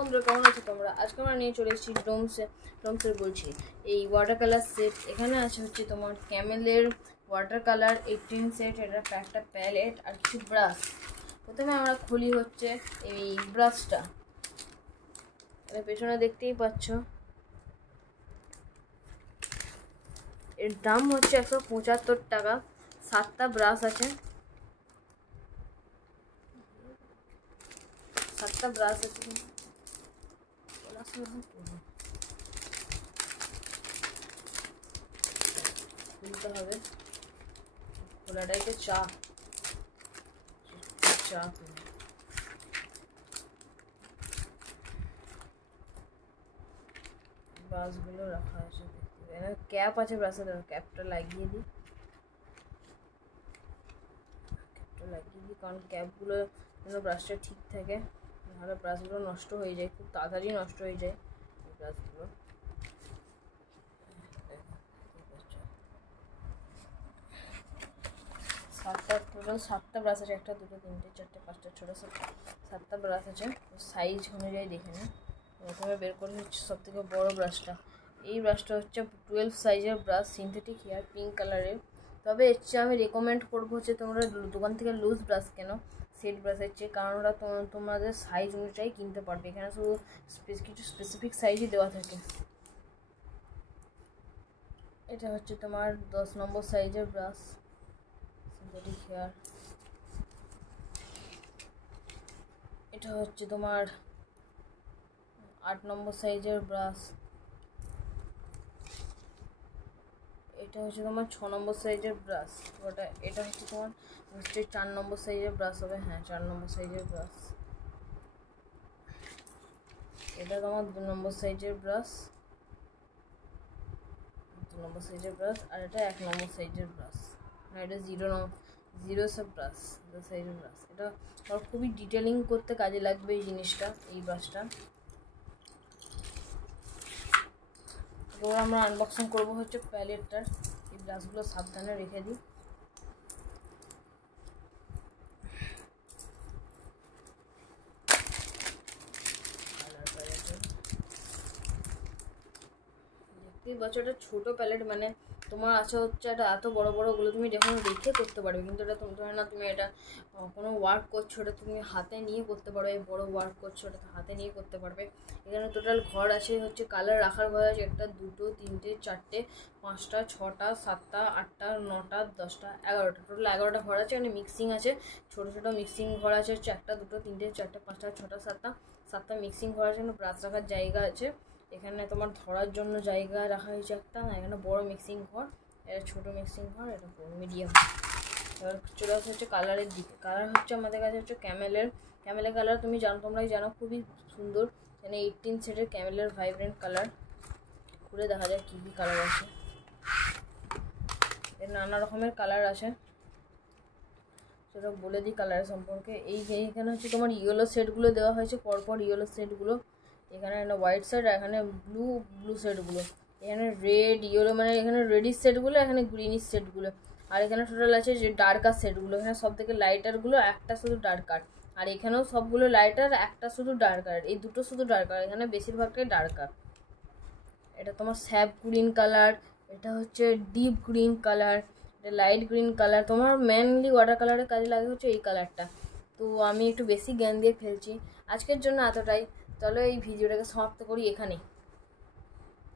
বন্ধুরা কেমন আছো তোমরা? আজকে আমরা নিয়ে চলে এসেছি ডোমসের বলছি এই ওয়াটার কালার সেট। এখানে আছে হচ্ছে তোমার ক্যামেলের ওয়াটার কালার 18 সেট, এটা একটা প্যালেট আর কিছু ব্রাশ। প্রথমে আমরা খুলি হচ্ছে এই ব্রাশটা, এর পেছনে দেখতেই পাচ্ছ। এর দাম হচ্ছে 175 টাকা। 7টা ব্রাশ আছে, 7টা ব্রাশ আছে। খুলতে হবে, খোলাটাইতে চাপ ব্রাশগুলো রাখা আছে। ক্যাপ আছে ব্রাশের, ক্যাপটা লাগিয়ে দিই। কারণ ক্যাপগুলো যেন ব্রাশটা ঠিক থাকে, নাহলে ব্রাশগুলো নষ্ট হয়ে যায়, খুব তাড়াতাড়ি নষ্ট হয়ে যায় এই ব্রাশগুলো। টোটাল 7টা ব্রাশ আছে, 1 2 3 4 5 6 7টা ব্রাশ আছে। সাইজ অনুযায়ী দেখে নিই। প্রথমে বের করে হচ্ছে সব থেকে বড় ব্রাশটা। এই ব্রাশটা হচ্ছে 12 সাইজের ব্রাশ, সিনথেটিক হেয়ার, পিঙ্ক কালারের। তবে এর চেয়ে আমি রেকমেন্ড করবো হচ্ছে তোমরা দোকান থেকে লুজ ব্রাশ কেন, সেট ব্রাশের চেয়ে, কারণ ওরা তোমাদের সাইজ অনুযায়ী কিনতে পারবে। এখানে শুধু কিছু স্পেসিফিক সাইজই দেওয়া থাকে। এটা হচ্ছে তোমার 10 নম্বর সাইজের ব্রাশ, সিনথেটিক হেয়ার। এটা হচ্ছে তোমার 8 নম্বর সাইজের ব্রাশ। এটা হচ্ছে তোমার 6 নম্বর সাইজের ব্রাশ। এটা হচ্ছে তোমার নিশ্চয়ই 4 নম্বর সাইজের ব্রাশ হবে। হ্যাঁ, 4 নম্বর সাইজের ব্রাশ। এটা তোমার 2 নম্বর সাইজের ব্রাশ, 2 নম্বর সাইজের ব্রাশ। আর এটা 1 নম্বর সাইজের ব্রাশ। না, এটা 0 সব ব্রাশ, 0 সাইজের ব্রাশ। এটা আর খুবই ডিটেলিং করতে কাজে লাগবে এই জিনিসটা, এই ব্রাশটা। এবার আমরা আনবক্সিং করবো হচ্ছে প্যালেটটার। এই ব্রাশগুলো সাবধানে রেখে দিই। দেখতেই পাচ্ছ, এটা ছোটো প্যালেট, মানে তোমার আছে হচ্ছে এটা এত বড় বড়গুলো তুমি যখন রেখে করতে পারবে, কিন্তু এটা ধরে না তুমি এটা কোনো ওয়ার্ক করছো, এটা তুমি হাতে নিয়ে করতে পারবে। বড় ওয়ার্ক করছো, এটা হাতে নিয়ে করতে পারবে। এখানে টোটাল ঘর আছে হচ্ছে কালার রাখার ঘর আছে 1 2 3 4 5 6 7 8 9 10 11টা, টোটাল 11টা ঘর আছে। এখানে মিক্সিং আছে, ছোটো ছোটো মিক্সিং ঘর আছে হচ্ছে 1 2 3 4 5 6 7টা মিক্সিং ঘর আছে। ব্রাশ রাখার জায়গা আছে। এখানে তোমার ধরার জন্য জায়গা রাখা হয়েছে একটা। এখানে বড় মিক্সিং ঘর, এটা ছোটো মিক্সিং ঘর, এটা মিডিয়াম। এবার চলে আসা হচ্ছে কালারের দিকে। কালার হচ্ছে আমাদের কাছে হচ্ছে ক্যামেলের কালার। তোমরাই জানো, খুবই সুন্দর। এখানে 18 সেটের ক্যামেলের ভাইব্রেন্ট কালার। খুলে দেখা যায় কী কী কালার আছে। এর নানা রকমের কালার আছে, সেটা বলে দিই কালারের সম্পর্কে। এইখানে হচ্ছে তোমার ইয়েলো সেটগুলো দেওয়া হয়েছে, পরপর ইয়েলো সেটগুলো। এখানে হোয়াইট সেট, এখানে ব্লু সেটগুলো। এখানে রেড ইয়েলো, মানে এখানে রেডিশ সেটগুলো, এখানে গ্রিনিশ সেটগুলো। আর এখানে টোটাল আছে যে ডার্কার সেটগুলো। এখানে সব থেকে লাইটারগুলো, একটা শুধু ডার্কার। আর এখানেও সবগুলো লাইটার, একটা শুধু ডার্কার। এই দুটো শুধু ডার্কার, এখানে বেশিরভাগটাই ডার্কার। এটা তোমার স্যাপ গ্রিন কালার, এটা হচ্ছে ডিপ গ্রিন কালার, এটা লাইট গ্রিন কালার। তোমার মেনলি ওয়াটার কালারের কাজে লাগে হচ্ছে এই কালারটা। তো আমি একটু বেশি জ্ঞান দিয়ে ফেলছি। আজকের জন্য এতটাই। চলো এই ভিডিওটাকে সমাপ্ত করি এখানেই।